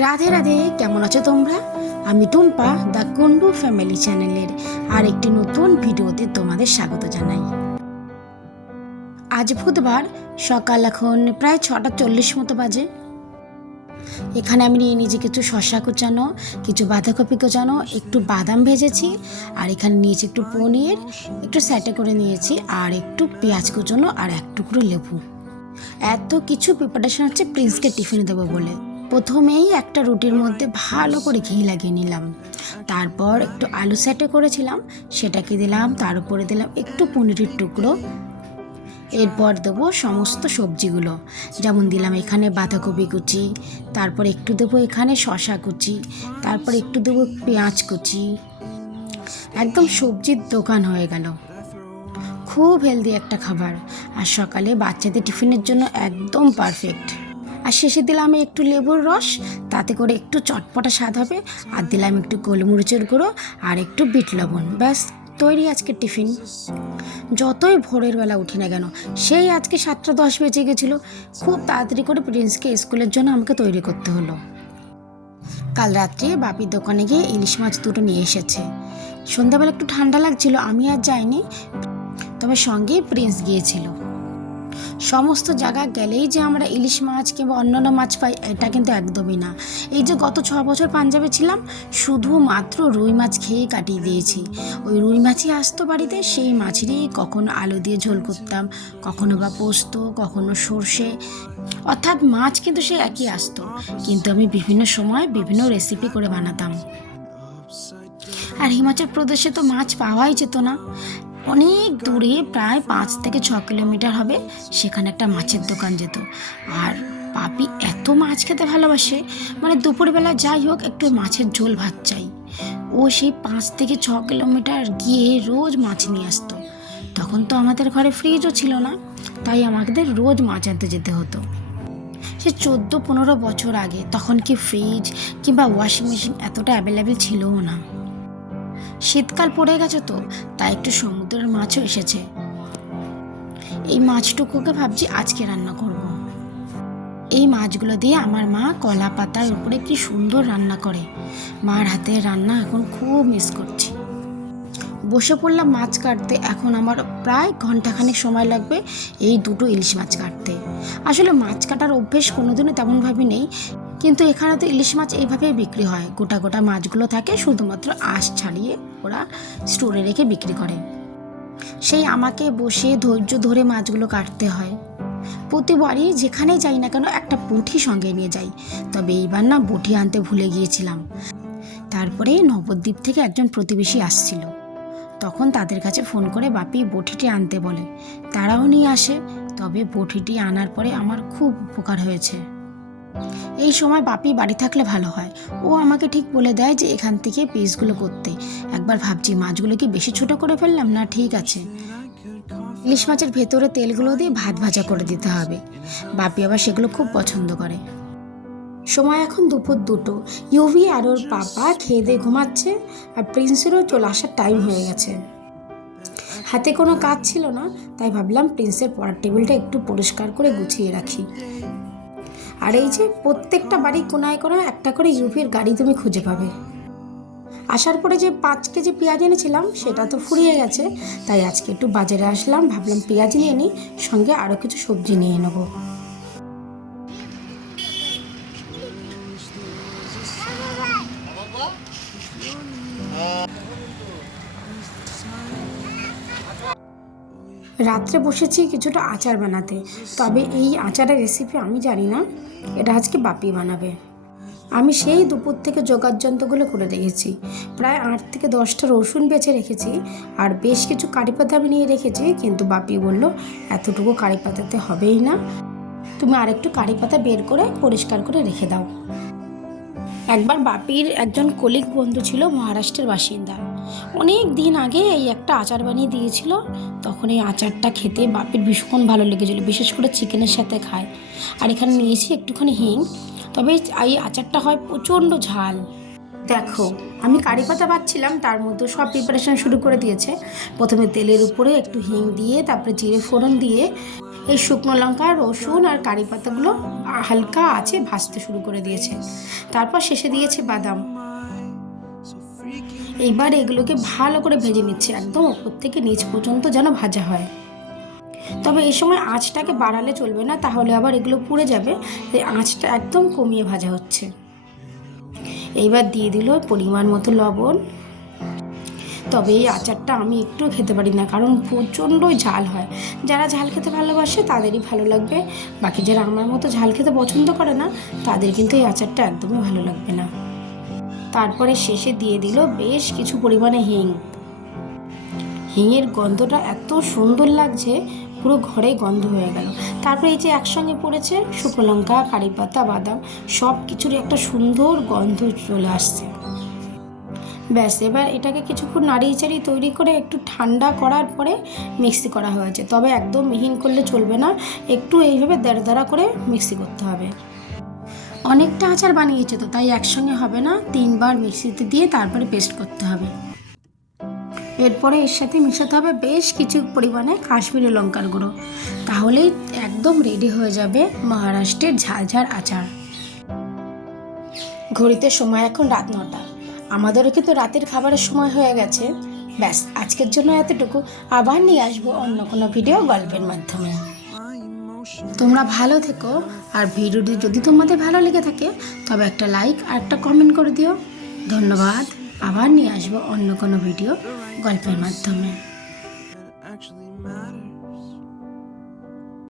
রাধে রাধে, কেমন আছো তোমরা? আমি টুম্পা, দ্য কুন্ডু ফ্যামিলি চ্যানেলের আর একটি নতুন ভিডিওতে তোমাদের স্বাগত জানাই। আজ বুধবার, সকাল এখন প্রায় ছটা চল্লিশ মতো বাজে। এখানে আমি নিয়ে নিয়েছি কিছু শশা কুচানো, কিছু বাঁধাকপি কুচানো, একটু বাদাম ভেজেছি, আর এখানে নিয়েছি একটু পনির, একটু স্যাটে করে নিয়েছি, আর একটু পেঁয়াজ কুচানো আর এক টুকরো লেবু। এত কিছু প্রিপারেশন হচ্ছে প্রিন্সকে টিফিন দেবো বলে। প্রথমেই একটা রুটির মধ্যে ভালো করে ঘি লাগিয়ে নিলাম। তারপর একটু আলু স্যাটে করেছিলাম, সেটাকে দিলাম, তার উপরে দিলাম একটু পনিরের টুকরো। এরপর দেবো সমস্ত সবজিগুলো, যেমন দিলাম এখানে বাঁধাকপি কুচি, তারপর একটু দেবো এখানে শশা কুচি, তারপর একটু দেবো পেঁয়াজ কুচি। একদম সবজির দোকান হয়ে গেল। খুব হেলদি একটা খাবার। আর সকালে বাচ্চাদের টিফিনের জন্য একদম পারফেক্ট আর শেষে দিলাম একটু লেবুর রস, তাতে করে একটু চটপটা স্বাদ হবে। আর দিলাম একটু গোলমরিচের গুঁড়ো আর একটু বিট লবণ। ব্যাস, তৈরি আজকে টিফিন। যতই ভোরের বেলা উঠি না কেন, সেই আজকে সাতটা দশ বেজে গেছিল। খুব তাড়াতাড়ি করে প্রিন্সকে স্কুলের জন্য আমাকে তৈরি করতে হলো। কাল রাত্রে বাপির দোকানে গিয়ে ইলিশ মাছ দুটো নিয়ে এসেছে। সন্ধ্যাবেলা একটু ঠান্ডা লাগছিল, আমি আর যাইনি। তবে সঙ্গে প্রিন্স গিয়েছিল। সমস্ত জায়গা গেলেই যে আমরা ইলিশ মাছ কিংবা অন্যান্য মাছ পাই, এটা কিন্তু একদমই না। এই যে গত ছ বছর পাঞ্জাবে ছিলাম, শুধুমাত্র রুই মাছ খেয়ে কাটিয়ে দিয়েছি। ওই রুই মাছই আসতো বাড়িতে, সেই মাছেরই কখনো আলু দিয়ে ঝোল করতাম, কখনো বা পোস্ত, কখনো সর্ষে। অর্থাৎ মাছ কিন্তু সে একই আসতো, কিন্তু আমি বিভিন্ন সময় বিভিন্ন রেসিপি করে বানাতাম। আর হিমাচল প্রদেশে তো মাছ পাওয়াই যেত না। অনেক দূরে প্রায় পাঁচ থেকে ছ কিলোমিটার হবে, সেখানে একটা মাছের দোকান যেত। আর পাপি এত মাছ খেতে ভালোবাসে মানে দুপুরবেলা যাই হোক একটু মাছের ঝোল ভাত চাই। ও সেই পাঁচ থেকে ছ কিলোমিটার গিয়ে রোজ মাছ নিয়ে আসতো। তখন তো আমাদের ঘরে ফ্রিজও ছিল না, তাই আমাদের রোজ মাছ আনতে যেতে হতো। সে চোদ্দ পনেরো বছর আগে, তখন কি ফ্রিজ কিংবা ওয়াশিং মেশিন এতটা অ্যাভেলেবেল ছিলও না। শীতকাল পড়ে গেছে তো, তাই একটু সমুদ্রের মাছও এসেছে। এই মাছটুকুকে ভাবছি আজকে রান্না করব। এই মাছগুলো দিয়ে আমার মা কলা পাতার উপরে কি সুন্দর রান্না করে। মার হাতের রান্না এখন খুব মিস করছি। বসে পড়লাম মাছ কাটতে, এখন আমার প্রায় ঘন্টাখানেক সময় লাগবে এই দুটো ইলিশ মাছ কাটতে। আসলে মাছ কাটার অভ্যেস কোনোদিনও তেমনভাবে নেই। কিন্তু এখানে তো ইলিশ মাছ এইভাবেই বিক্রি হয়। গোটা গোটা মাছগুলো থাকে, শুধুমাত্র আঁশ ছাড়িয়ে ওরা স্টোরে রেখে বিক্রি করে। সেই আমাকে বসে ধৈর্য ধরে মাছগুলো কাটতে হয়। প্রতিবারই যেখানেই যাই না কেন একটা বটি সঙ্গে নিয়ে যাই। তবে এইবার না বটি আনতে ভুলে গিয়েছিলাম। তারপরে নবদ্বীপ থেকে একজন প্রতিবেশী আসছিল। তখন তাদের কাছে ফোন করে, বাপি, বটিটি আনতে বলে। তারাও নিয়ে আসে। তবে বটিটি আনার পরে আমার খুব উপকার হয়েছে। এই সময় বাপি বাড়ি থাকলে ভালো হয়। ও আমাকে ঠিক বলে দেয় যে এখান থেকে পিসগুলো করতে। একবার ভাবছি মাছগুলো কি বেশি ছোট করে ফেললাম? না, ঠিক আছে। ইলিশ মাছের ভেতরে তেলগুলো দিয়ে ভাত ভাজা করে দিতে হবে। বাপি আবার সেগুলো খুব পছন্দ করে। সময় এখন দুপুর দুটো। ইউভি আর ওর পাপা খেয়ে দিয়ে ঘুমাচ্ছে আর প্রিন্সেরও চলে আসার টাইম হয়ে গেছে। হাতে কোনো কাজ ছিল না, তাই ভাবলাম প্রিন্সের পড়ার টেবিলটা একটু পরিষ্কার করে গুছিয়ে রাখি। আর এই যে প্রত্যেকটা বাড়ি কোনায় কোনায় একটা করে ইউপির গাড়ি তুমি খুঁজে পাবে। আসার পরে যে পাঁচ কেজি পেঁয়াজ এনেছিলাম, সেটা তো ফুরিয়ে গেছে। তাই আজকে একটু বাজারে আসলাম, ভাবলাম পেঁয়াজ নিয়ে নিই সঙ্গে আরও কিছু সবজি নিয়ে নেব। রাত্রে বসেছি কিছুটা আচার বানাতে। তবে এই আচারের রেসিপি আমি জানি না। এটা আজকে বাপি বানাবে। আমি সেই দুপুর থেকে জোগাড় যন্ত্রগুলো করে রেখেছি প্রায় আট থেকে দশটা রসুন বেছে রেখেছি আর বেশ কিছু কারি পাতা আমি নিয়ে রেখেছি, কিন্তু বাপি বলল, এতটুকু কারি পাতাতে হবেই না। তুমি আরেকটু কারি পাতা বের করে পরিষ্কার করে রেখে দাও। একবার বাপির একজন কলিগ বন্ধু ছিল মহারাষ্ট্রের বাসিন্দা। অনেক দিন আগে এই একটা আচার বানিয়ে দিয়েছিল। তখন এই আচারটা খেতে বাপের ভীষণ ভালো লেগেছিল, বিশেষ করে চিকেনের সাথে খায়। আর এখানে নিয়েছি একটুখানি হিং। তবে এই আচারটা হয় প্রচণ্ড ঝাল। দেখো, আমি কারি পাতা পাচ্ছিলাম তার মধ্যে সব প্রিপারেশন শুরু করে দিয়েছে। প্রথমে তেলের উপরে একটু হিং দিয়ে, তারপরে জিরে ফোড়ন দিয়ে, এই শুকনো লঙ্কা, রসুন আর কারি পাতাগুলো হালকা আছে ভাজতে শুরু করে দিয়েছে। তারপর শেষে দিয়েছে বাদাম। এইবার এগুলোকে ভালো করে ভেজে নিচ্ছে একদম ওপর থেকে নিচ পর্যন্ত যেন ভাজা হয়। তবে এই সময় আঁচটাকে বাড়ালে চলবে না, তাহলে আবার এগুলো পুড়ে যাবে। তাই আঁচটা একদম কমিয়ে ভাজা হচ্ছে। এইবার দিয়ে দিল পরিমাণ মতো লবণ। তবে এই আচারটা আমি একটু খেতে পারি না, কারণ প্রচণ্ডই ঝাল হয়। যারা ঝাল খেতে ভালোবাসে তাদেরই ভালো লাগবে। বাকি যারা আমার মতো ঝাল খেতে পছন্দ করে না, তাদের কিন্তু এই আচারটা একদমই ভালো লাগবে না। তারপরে শেষে দিয়ে দিল বেশ কিছু পরিমাণে হিং। হিঙের গন্ধটা এত সুন্দর লাগছে, পুরো ঘরে গন্ধ হয়ে গেল। তারপরে এই যে একসঙ্গে পড়েছে শুকনো লঙ্কা, কারি পাতা, বাদাম, সব কিছুর একটা সুন্দর গন্ধ চলে আসছে। ব্যাস, এবার এটাকে কিছুক্ষণ নাড়িয়ে চাড়িয়ে তৈরি করে একটু ঠান্ডা করার পরে মিক্সি করা হয়েছে। তবে একদম মিহিন করলে চলবে না, একটু এইভাবে দাঁড়া দাঁড়া করে মিক্সি করতে হবে। অনেকটা আচার বানিয়েছে তো, তাই একসঙ্গে হবে না, তিনবার মিক্সিতে দিয়ে তারপরে পেস্ট করতে হবে। এরপরে এর সাথে মিশাতে হবে বেশ কিছু পরিমাণে কাশ্মীরি লঙ্কার গুঁড়ো। তাহলেই একদম রেডি হয়ে যাবে মহারাষ্ট্রের ঝালঝাল আচার। ঘড়িতে সময় এখন রাত নটা। আমাদেরও কিন্তু রাতের খাবারের সময় হয়ে গেছে। ব্যাস, আজকের জন্য এতটুকু। আবার নিয়ে আসব অন্য কোনো ভিডিও গল্পের মাধ্যমে। তোমরা ভালো থেকো, আর ভিডিওটি যদি তোমাদের ভালো লেগে থাকে, তবে একটা লাইক আর একটা কমেন্ট করে দিও। ধন্যবাদ। আবার নিয়ে আসব অন্য কোনো ভিডিও গল্পের মাধ্যমে।